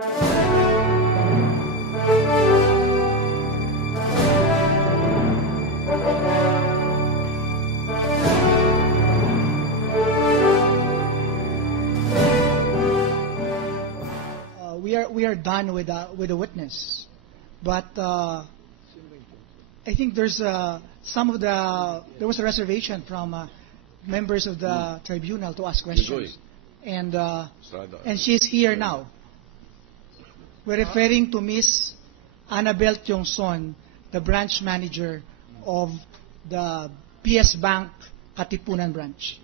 We are done with the witness, but I think there was a reservation from members of the tribunal to ask questions, and she's here now. We're referring to Miss Annabel Tiongson, the branch manager of the PS Bank Katipunan branch.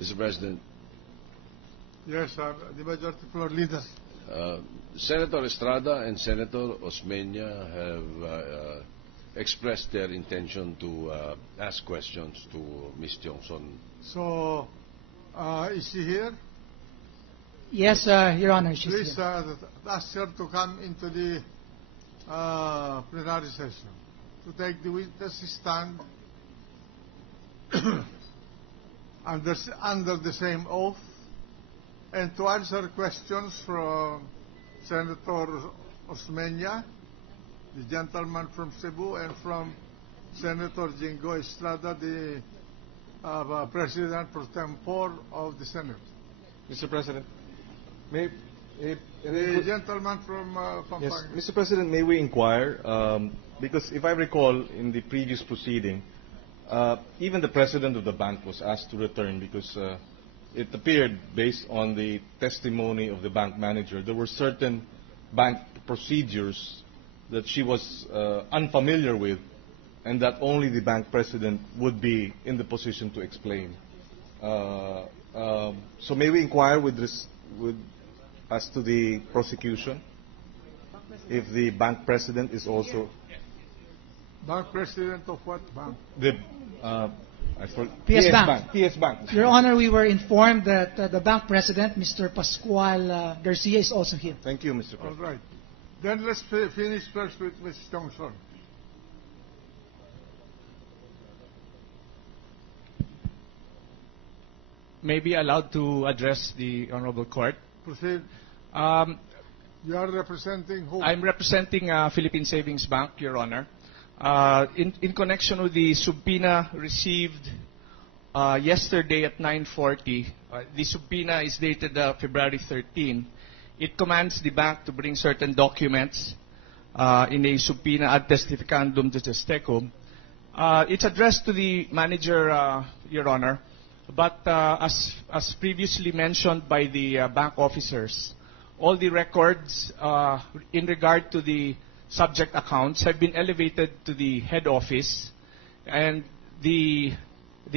Mr. President. Yes, the majority floor leader. Senator Estrada and Senator Osmeña have expressed their intention to ask questions to Ms. Tiongson. So, is she here? Yes, Your Honor, she's Please here. ask her to come into the plenary session to take the witness stand under the same oath, and to answer questions from Senator Osmeña, the gentleman from Cebu, and from Senator Jingo Estrada, the President pro tempore of the Senate. Mr. President, the gentleman from yes, Pampanga. Mr. President, may we inquire, because if I recall in the previous proceeding, even the president of the bank was asked to return because it appeared, based on the testimony of the bank manager, there were certain bank procedures that she was unfamiliar with, and that only the bank president would be in the position to explain. So may we inquire as to the prosecution, if the bank president is also... Bank president of what bank? The PS Bank. PS Bank. Your Honor, we were informed that the bank president, Mr. Pascual Garcia, is also here. Thank you, Mr. President. All right. Then let's finish first with Ms. Tiongson. May be allowed to address the Honorable Court. Proceed. You are representing who? I'm representing Philippine Savings Bank, Your Honor. In connection with the subpoena received yesterday at 9:40, the subpoena is dated February 13. It commands the bank to bring certain documents in a subpoena ad testificandum testecum. It's addressed to the manager, Your Honor, but as previously mentioned by the bank officers, all the records in regard to the subject accounts have been elevated to the head office, and the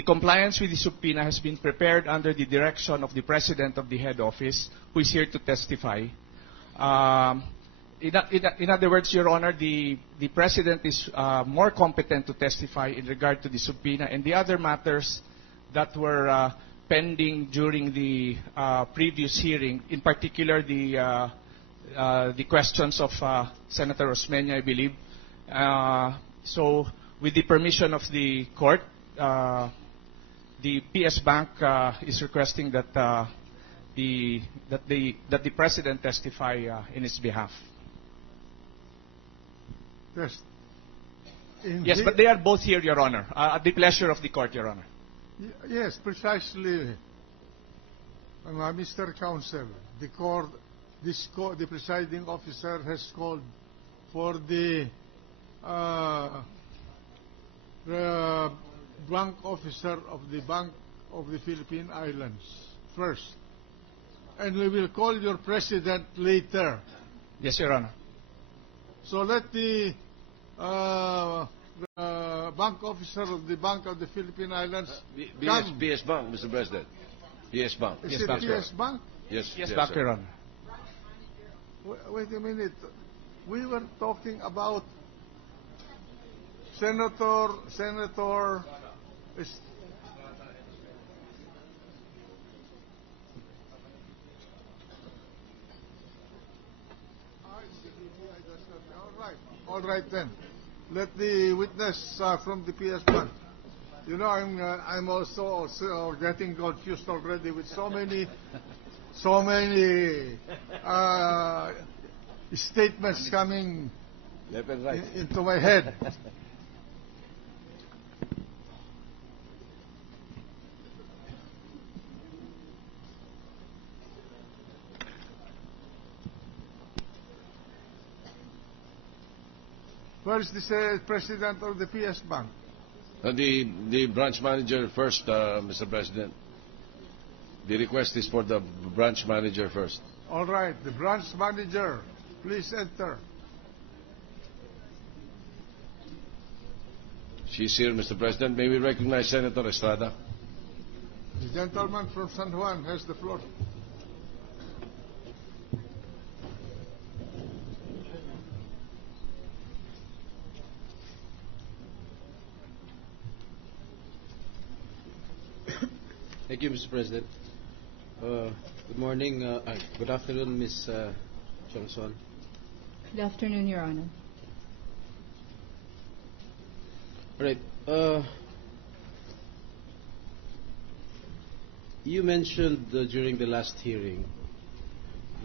compliance with the subpoena has been prepared under the direction of the president of the head office, who is here to testify. In other words, Your Honor, the president is more competent to testify in regard to the subpoena and the other matters that were pending during the previous hearing, in particular the questions of Senator Osmeña, I believe. So, with the permission of the court, the PS Bank is requesting that the president testify in his behalf. Yes. Yes, but they are both here, Your Honor, at the pleasure of the court, Your Honor. Yes, precisely. Mr. Counsel, the court, the presiding officer has called for the bank officer of the Bank of the Philippine Islands first. And we will call your president later. Yes, Your Honor. So let the bank officer of the Bank of the Philippine Islands come. PS Bank, Mr. President. PS Bank. Is it PS Bank? Yes, Yes, yes, Bank, sir. Your Honor. Wait a minute. We were talking about Senator All right then. let the witness from the PS Bank. You know, I'm also getting confused already with so many statements coming Left and right. into my head. Where is the president of the PS Bank? The branch manager first, Mr. President. The request is for the branch manager first. All right, the branch manager, please enter. She's here, Mr. President. May we recognize Senator Estrada? The gentleman from San Juan has the floor. Thank you, Mr. President. Good morning, good afternoon, Ms. Johnson. Good afternoon, Your Honor. All right. You mentioned during the last hearing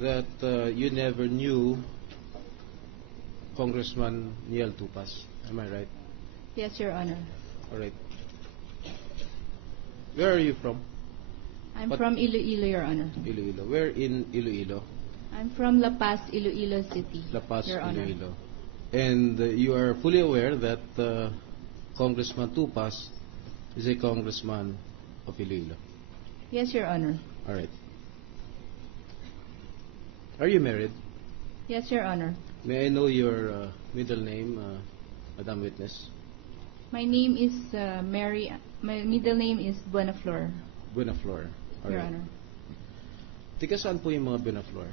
that you never knew Congressman Niel Tupas. Am I right? Yes, Your Honor. All right. Where are you from? I'm What- from Iloilo, Your Honor. Iloilo. Where in Iloilo? I'm from La Paz, Iloilo City, La Paz, Your Honor. Iloilo. And you are fully aware that Congressman Tupas is a congressman of Iloilo. Yes, Your Honor. All right. Are you married? Yes, Your Honor. May I know your middle name, Madam Witness? My name is Mary. My middle name is Buenaflor, Buenaflor. All Your right. Honor. Tika saan po yung mga Buenaflor?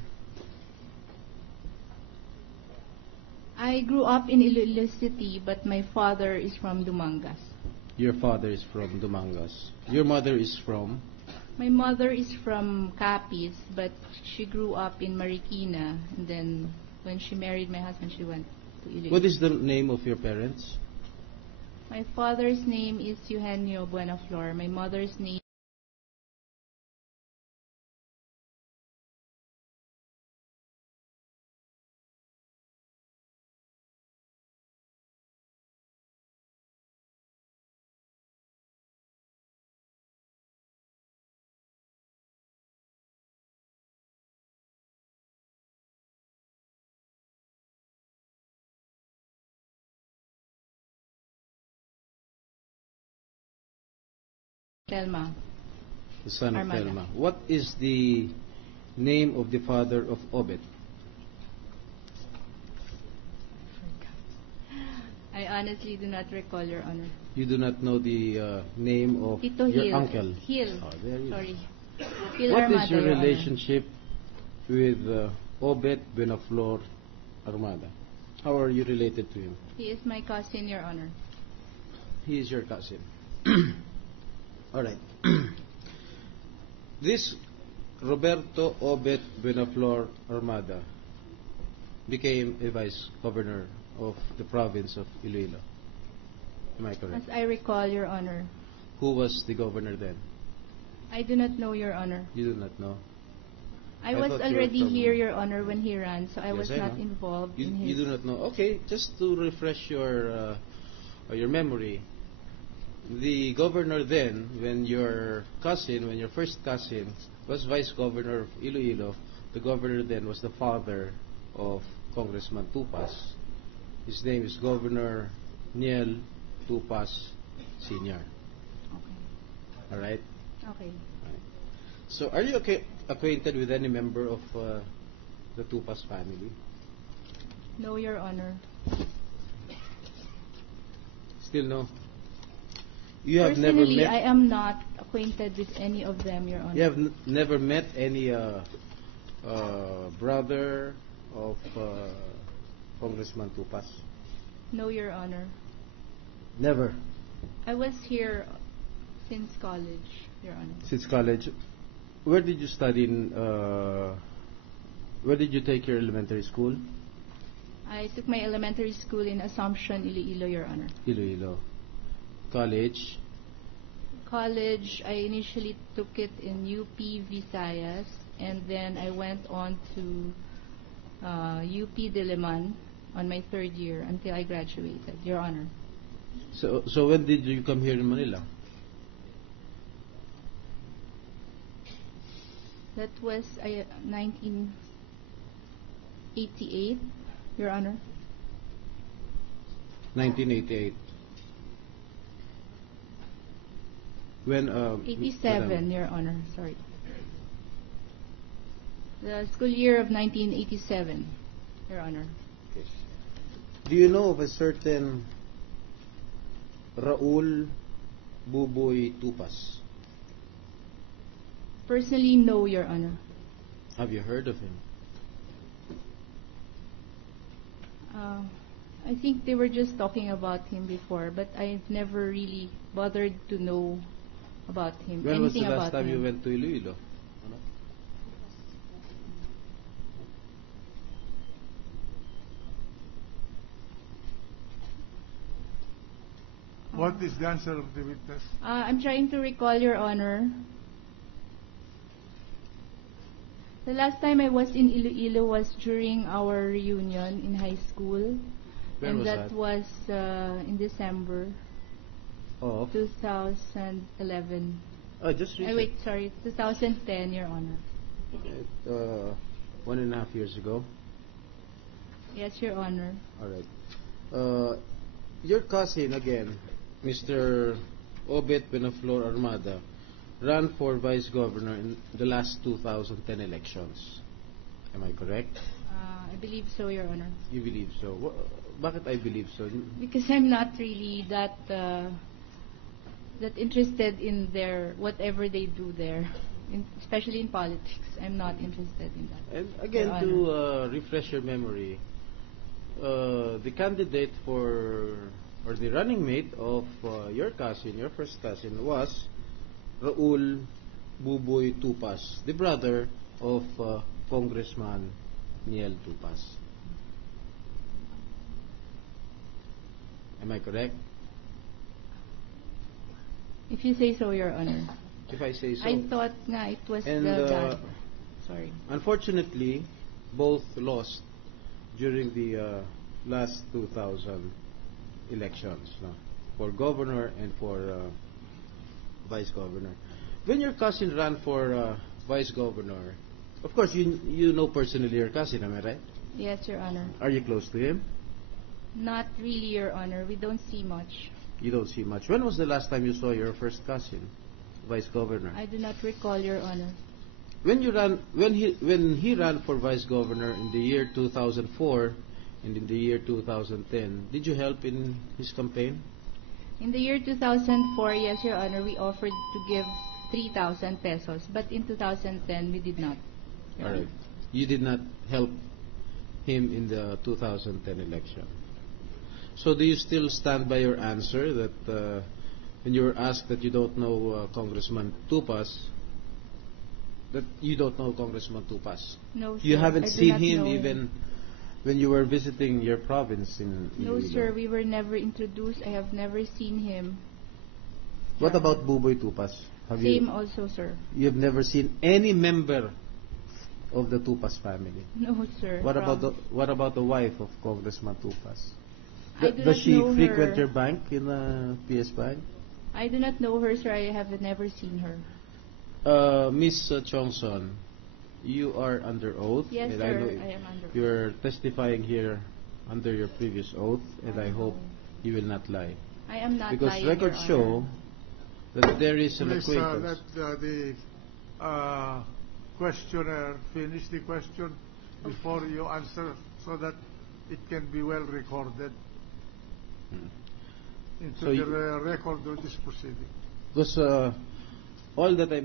I grew up in Iloilo City, but my father is from Dumangas. Your father is from Dumangas. Your mother is from? My mother is from Capiz, but she grew up in Marikina, and then when she married my husband, she went to Iloilo. What is the name of your parents? My father's name is Eugenio Buenaflor. My mother's name Telma. The son of Armada. Telma. What is the name of the father of Obed? I honestly do not recall, Your Honor. You do not know the name of Tito your Hill. uncle? Hill. Oh, there you go. Sorry. Hill What Armada, is your Your Honor. relationship with Obed Buenaflor Armada? How are you related to him? He is my cousin, Your Honor. He is your cousin. All right. This Roberto Obed Buenaflor Armada became a vice governor of the province of Iloilo. Am I As correct? I recall, Your Honor. Who was the governor then? I do not know, Your Honor. You do not know. I I was thought you were already from- here, Your Honor, when he ran, so I Yes, was I not know. involved You, in his... you do not know. Okay, just to refresh your memory. The governor then, when your first cousin was vice governor of Iloilo, the governor then was the father of Congressman Tupas. His name is Governor Niel Tupas Sr. Okay. All right? Okay. So, are you acquainted with any member of the Tupas family? No, Your Honor. Still no? You have never Personally, met... I am not acquainted with any of them, Your Honor. You have never met any brother of Congressman Tupas? No, Your Honor. Never. I was here since college, Your Honor. Since college. Where did you study where did you take your elementary school? I took my elementary school in Assumption, Iloilo, Your Honor. Iloilo. College? College, I initially took it in UP Visayas, and then I went on to UP Diliman on my third year until I graduated, Your Honor. So when did you come here in Manila? That was 1988, Your Honor. 1988. When 87, Your Honor, sorry. The school year of 1987, Your Honor. Do you know of a certain Raul Buboy Tupas? Personally, no, Your Honor. Have you heard of him? I think they were just talking about him before, but I've never really bothered to know about him. When was the anything last about time him. you went to Iloilo? What is the answer of the witness? I'm trying to recall, Your Honor. The last time I was in Iloilo was during our reunion in high school. When and was that that? was in December Of? 2011. Oh, just recently. Wait, sorry, 2010, Your Honor. 1.5 years ago. Yes, Your Honor. All right. Your cousin again, Mr. Obet Benaflor Armada, ran for vice governor in the last 2010 elections. Am I correct? I believe so, Your Honor. You believe so? Bakit I believe so? Because I'm not really that interested in their whatever they do there, especially in politics. I'm not interested in that. And again, Your Honor. to refresh your memory, the candidate for, or the running mate of your cousin, your first cousin, was Raul Buboy Tupas, the brother of Congressman Niel Tupas. Am I correct? If you say so, Your Honor. If I say so. I thought nga it was And, the dad. Sorry. Unfortunately, both lost during the last 2000 elections, no? For governor and for vice governor. When your cousin ran for vice governor, of course you know personally your cousin, am I right? Yes, Your Honor. Are you close to him? Not really, Your Honor. We don't see much. You don't see much. When was the last time you saw your first cousin, vice governor? I do not recall, Your Honor. When he ran for vice governor in the year 2004 and in the year 2010, did you help in his campaign? In the year 2004, yes, Your Honor, we offered to give 3,000 pesos. But in 2010, we did not. Your All right. Honor. You did not help him in the 2010 election. So do you still stand by your answer that when you were asked that you don't know Congressman Tupas, that you don't know Congressman Tupas? No, sir. You haven't I do seen not him know even when you were visiting your province in No, Iloilo? sir. We were never introduced. I have never seen him. What about Buboy Tupas? Same also, sir. You have never seen any member of the Tupas family? No, sir. What about the wife of Congressman Tupas? I do Does not she know frequent her. your bank in PS Bank? I do not know her, sir. I have never seen her. Miss Chongson, you are under oath. Yes, and sir. I know I am under oath. you're testifying here under your previous oath, and I hope you will not lie. I am not Because lying, records Your show Honor. that there is an Please acquaintance. let the questioner finish the question before you answer so that it can be well recorded into So the you- record of this proceeding. Because all that I